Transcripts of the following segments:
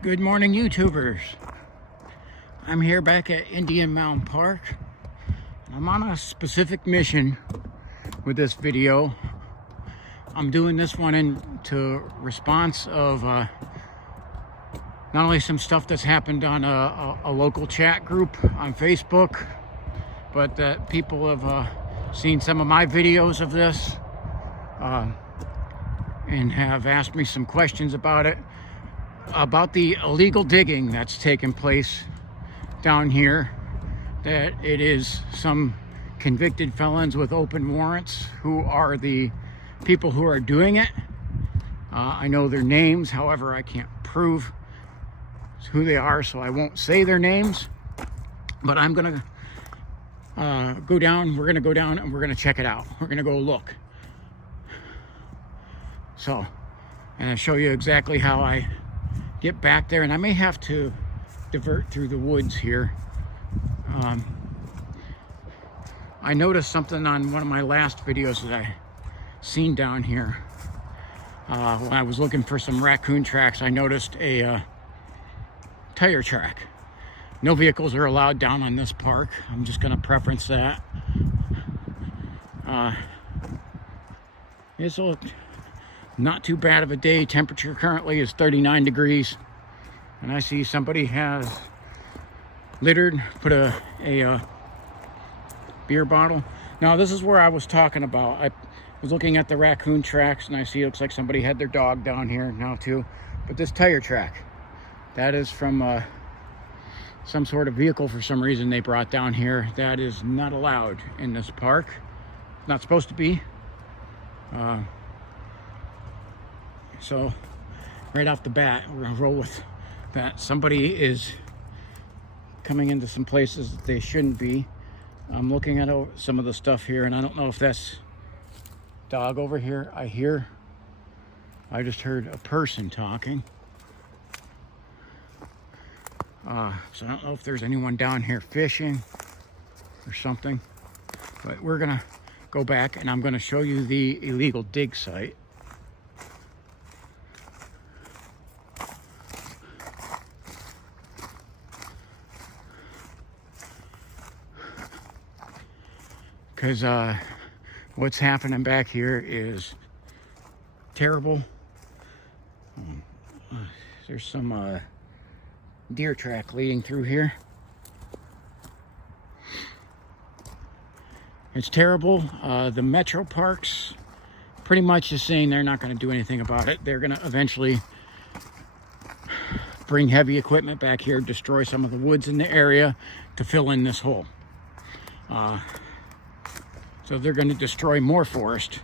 Good morning, YouTubers. I'm here back at Indian Mound Park. I'm on a specific mission with this video. I'm doing this one into response of not only some stuff that's happened on a local chat group on Facebook, but that people have seen some of my videos of this and have asked me some questions about it. About the illegal digging that's taken place down here, that it is some convicted felons with open warrants who are the people who are doing it. I know their names, however I can't prove who they are, so I won't say their names, but I'm gonna go down. We're gonna go down and we're gonna check it out. We're gonna go look, so and I'll show you exactly how I get back there, and I may have to divert through the woods here. I noticed something on one of my last videos that I seen down here. When I was looking for some raccoon tracks, I noticed a tire track. No vehicles are allowed down on this park. I'm just going to preference that. It's not too bad of a day. Temperature currently is 39 degrees. And I see somebody has littered, put a beer bottle. Now this is where I was talking about. I was looking at the raccoon tracks and I see it looks like somebody had their dog down here now too. But this tire track, that is from some sort of vehicle for some reason they brought down here. That is not allowed in this park. Not supposed to be. So right off the bat, we're gonna roll with that. Somebody is coming into some places that they shouldn't be. I'm looking at some of the stuff here, and I don't know if that's dog over here. I just heard a person talking. So I don't know if there's anyone down here fishing or something, but we're gonna go back and I'm gonna show you the illegal dig site. Because what's happening back here is terrible. There's some deer track leading through here. It's terrible. The Metroparks pretty much is saying they're not going to do anything about it. They're going to eventually bring heavy equipment back here, destroy some of the woods in the area to fill in this hole. So they're going to destroy more forest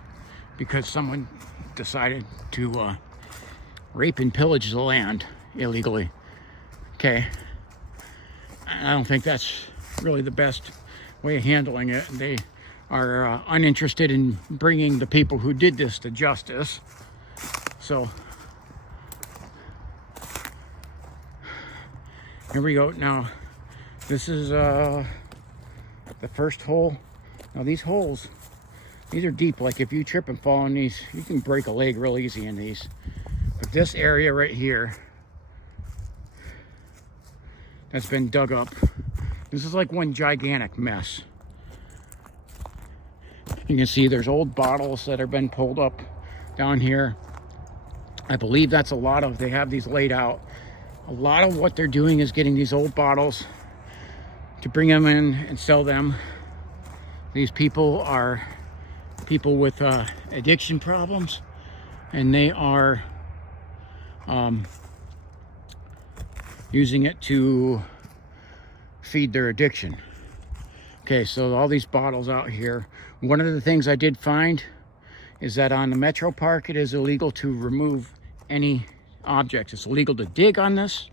because someone decided to rape and pillage the land illegally. Okay, I don't think that's really the best way of handling it. They are uninterested in bringing the people who did this to justice. So here we go. Now this is the first hole. Now these holes, these are deep. Like if you trip and fall in these, you can break a leg real easy in these. But this area right here, that's been dug up. This is like one gigantic mess. You can see there's old bottles that have been pulled up down here. I believe that's a lot of, they have these laid out. A lot of what they're doing is getting these old bottles to bring them in and sell them. These people are people with addiction problems, and they are using it to feed their addiction. Okay, so all these bottles out here. One of the things I did find is that on the Metropark, it is illegal to remove any objects. It's illegal to dig on this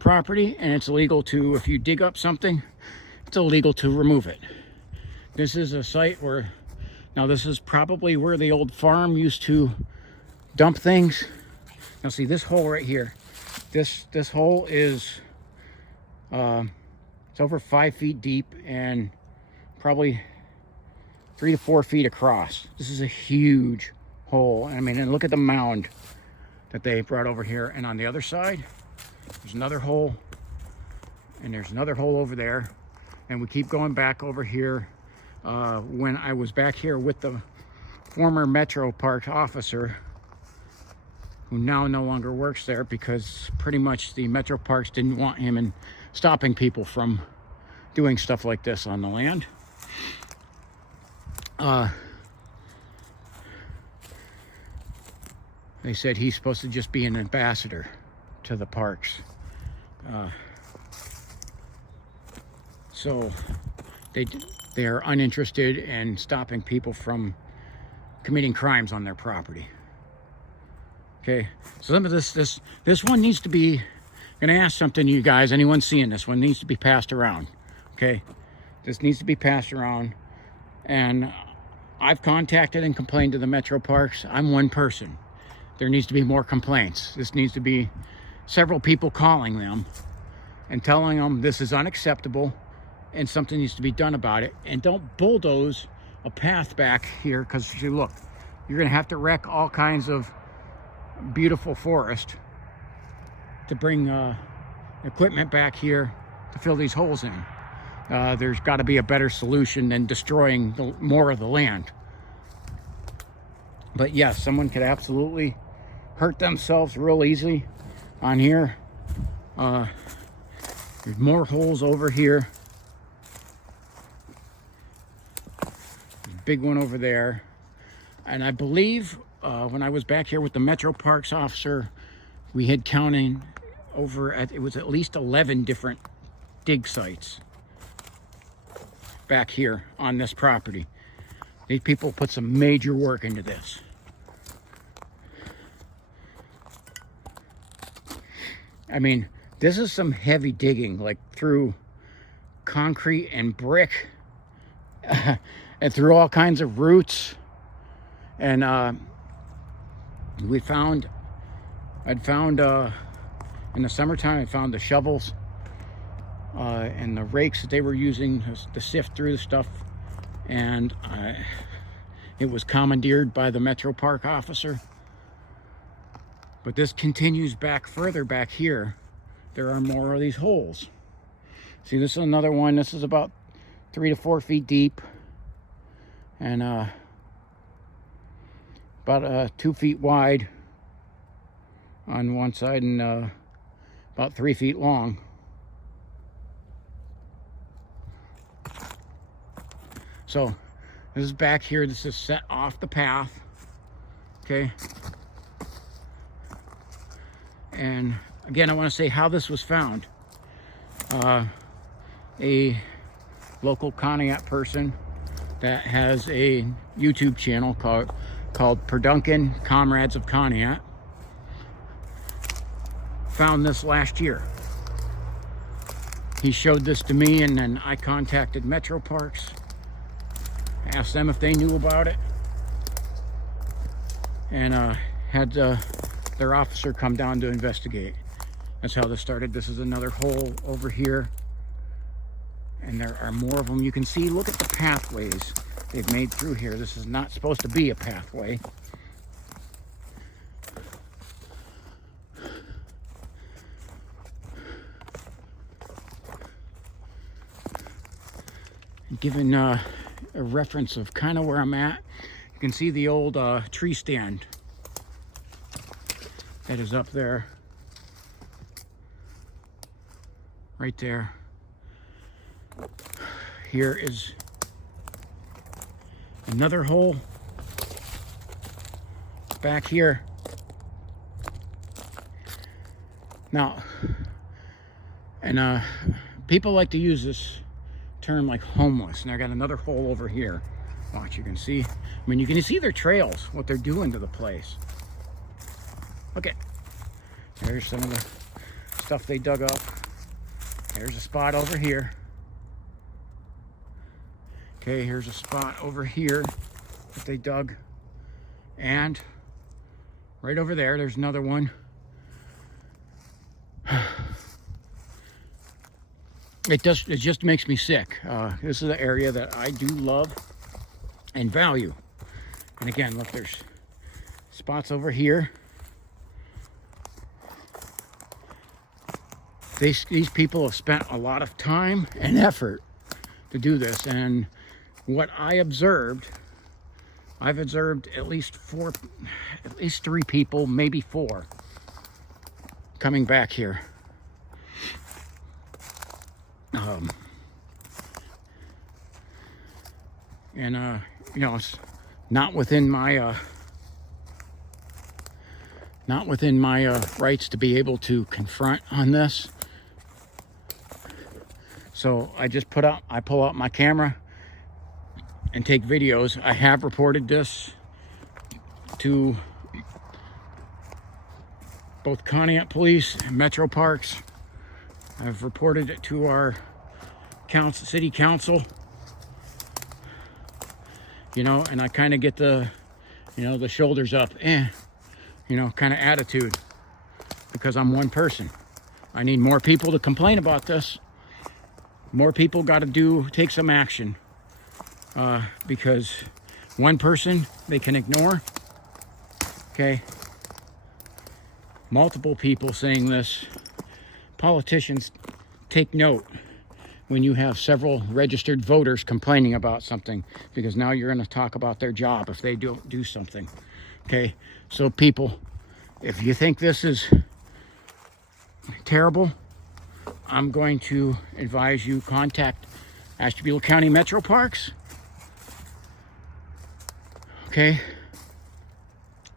property, and it's illegal to, if you dig up something, it's illegal to remove it. This is a site where, now this is probably where the old farm used to dump things. Now see this hole right here. This hole is, it's over 5 feet deep and probably 3 to 4 feet across. This is a huge hole. I mean, and look at the mound that they brought over here. And on the other side, There's another hole, and there's another hole over there. And we keep going back over here. When I was back here with the former Metropark officer, who now no longer works there because pretty much the Metroparks didn't want him in stopping people from doing stuff like this on the land. They said he's supposed to just be an ambassador to the parks. So they're uninterested in stopping people from committing crimes on their property. Okay, so some of this one needs to be, I'm gonna ask something to you guys, anyone seeing this one needs to be passed around. Okay, this needs to be passed around, and I've contacted and complained to the Metroparks. I'm one person. There needs to be more complaints. This needs to be several people calling them and telling them this is unacceptable and something needs to be done about it. And don't bulldoze a path back here, because you look, you're gonna have to wreck all kinds of beautiful forest to bring equipment back here to fill these holes in. There's got to be a better solution than destroying more of the land. But yes, someone could absolutely hurt themselves real easy on here. There's more holes over here. There's a big one over there. And I believe when I was back here with the Metroparks officer, we had counting over at, it was at least 11 different dig sites back here on this property. These people put some major work into this. I mean, this is some heavy digging, like through concrete and brick and through all kinds of roots. And I'd found in the summertime, I found the shovels and the rakes that they were using to sift through the stuff. And it was commandeered by the Metropark officer. But this continues back further back here. There are more of these holes. See, this is another one. This is about 3 to 4 feet deep. And about 2 feet wide on one side, and about 3 feet long. So this is back here. This is set off the path. Okay. And again, I want to say how this was found. A local Conneaut person that has a YouTube channel called Perduncan Comrades of Conneaut found this last year. He showed this to me, and then I contacted Metroparks, asked them if they knew about it, and had their officer come down to investigate. That's how this started. This is another hole over here, and there are more of them. You can see, look at the pathways they've made through here. This is not supposed to be a pathway. Given a reference of kind of where I'm at, you can see the old tree stand that is up there, right there. Here is another hole back here. Now, and people like to use this term like homeless, and I got another hole over here. Watch, you can see, I mean, you can see their trails, what they're doing to the place. Okay, there's some of the stuff they dug up. There's a spot over here. Okay, here's a spot over here that they dug, and right over there, there's another one. It just makes me sick. This is an area that I do love and value. And again, look, there's spots over here. these people have spent a lot of time and effort to do this. And what I've observed at least 3 people, maybe 4, coming back here. You know, it's not within my rights to be able to confront on this. So I pull out my camera and take videos. I have reported this to both Conneaut Police and Metroparks. I've reported it to our city council. You know, and I kind of get the, you know, the shoulders up, you know, kind of attitude, because I'm one person. I need more people to complain about this. More people got to take some action, because one person they can ignore. Okay, multiple people saying this. Politicians, take note when you have several registered voters complaining about something, because now you're going to talk about their job if they don't do something. Okay, so people, if you think this is terrible, I'm going to advise you contact Ashtabula County Metroparks. Okay,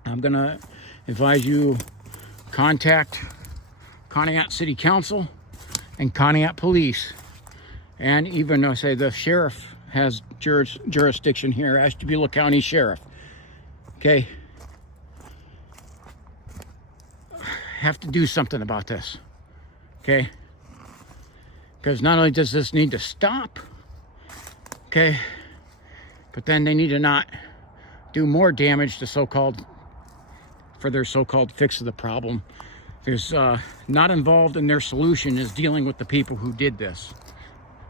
I'm going to advise you contact Conneaut City Council and Conneaut Police. And even I say the sheriff has jurisdiction here, Ashtabula County Sheriff. Okay, have to do something about this. Okay, because not only does this need to stop, okay, but then they need to not do more damage to for their so-called fix of the problem. There's not involved in their solution is dealing with the people who did this.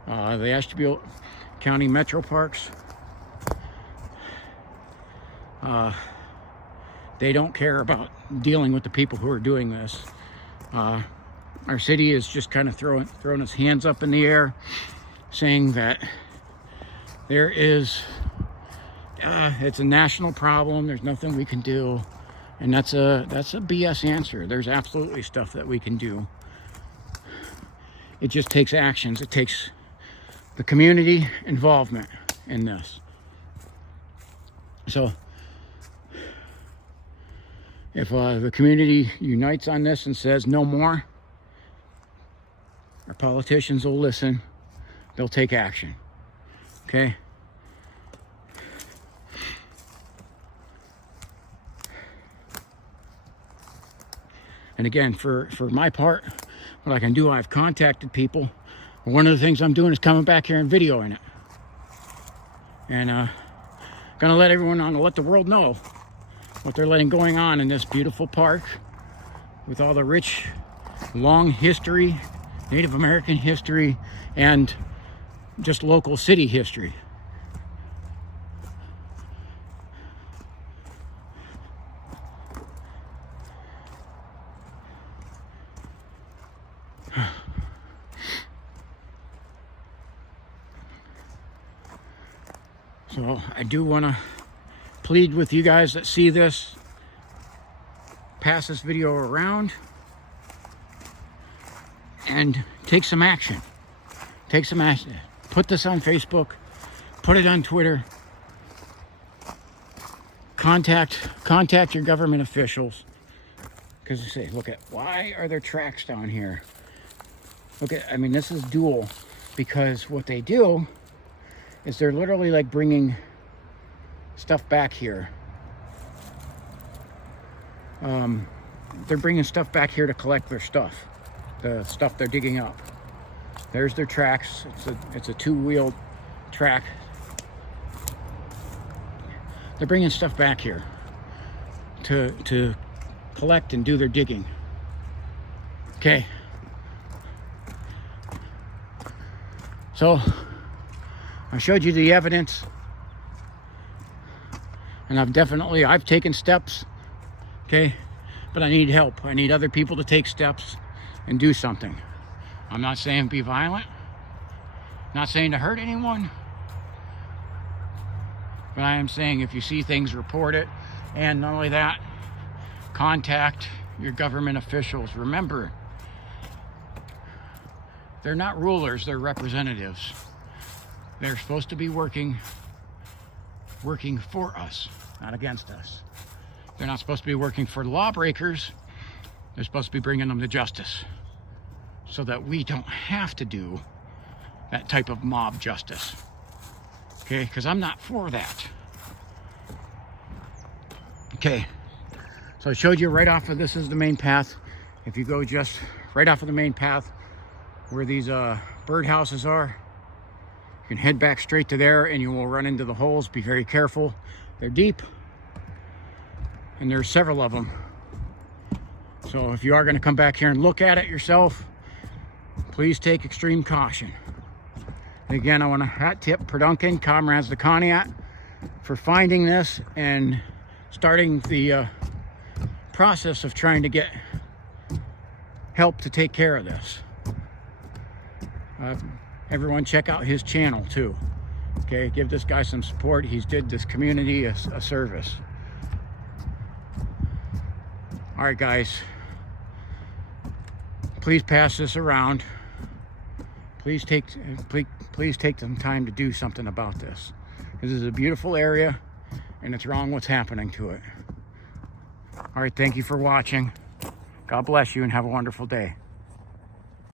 The Ashtabula County Metroparks, they don't care about dealing with the people who are doing this. Our city is just kind of throwing its hands up in the air, saying that there is, it's a national problem, there's nothing we can do. And that's a BS answer. There's absolutely stuff that we can do. It just takes actions. It takes the community involvement in this. So if the community unites on this and says no more, our politicians will listen. They'll take action. Okay? And again, for my part, what I can do, I've contacted people. One of the things I'm doing is coming back here and videoing it. And gonna let let the world know what they're letting going on in this beautiful park with all the rich, long history, Native American history, and just local city history. So I do want to plead with you guys that see this, pass this video around and take some action. Take some action. Put this on Facebook, put it on Twitter. Contact your government officials. Because they say, look at, why are there tracks down here? Look at, I mean, this is dual, because what they do is they're literally like bringing stuff back here. They're bringing stuff back here to collect their stuff, the stuff they're digging up. There's their tracks. It's a two-wheeled track. They're bringing stuff back here to collect and do their digging. Okay. So I showed you the evidence, and I've taken steps, okay, but I need help. I need other people to take steps and do something. I'm not saying be violent, not saying to hurt anyone, but I am saying if you see things, report it. And not only that, contact your government officials. Remember, they're not rulers, they're representatives. They're supposed to be working for us, not against us. They're not supposed to be working for lawbreakers. They're supposed to be bringing them to justice so that we don't have to do that type of mob justice. Okay, because I'm not for that. Okay, so I showed you right off of, this is the main path. If you go just right off of the main path where these bird houses are, you can head back straight to there and you will run into the holes. Be very careful. They're deep and there's several of them. So if you are going to come back here and look at it yourself, please take extreme caution. And again, I want to hat tip Perduncan, Comrades de Conneaut, for finding this and starting the process of trying to get help to take care of this. Everyone check out his channel too. Okay, give this guy some support. He's did this community a service. All right, guys, please pass this around. Please take some time to do something about this. This is a beautiful area and it's wrong what's happening to it. All right, thank you for watching. God bless you and have a wonderful day.